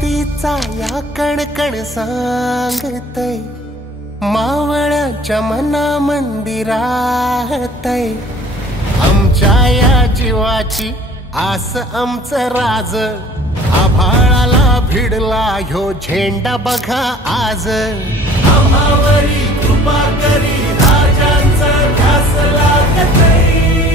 मातीचा या कणकण सांगतय, मावळ्याच्या मना मंदिरातय। आमच्या या जीवाची आस आमचं राज, आभाळाला भिडला ह्यो झेंडा बघा आज। आम्हावरी कृपा करी राजांचा ध्यास लागतय।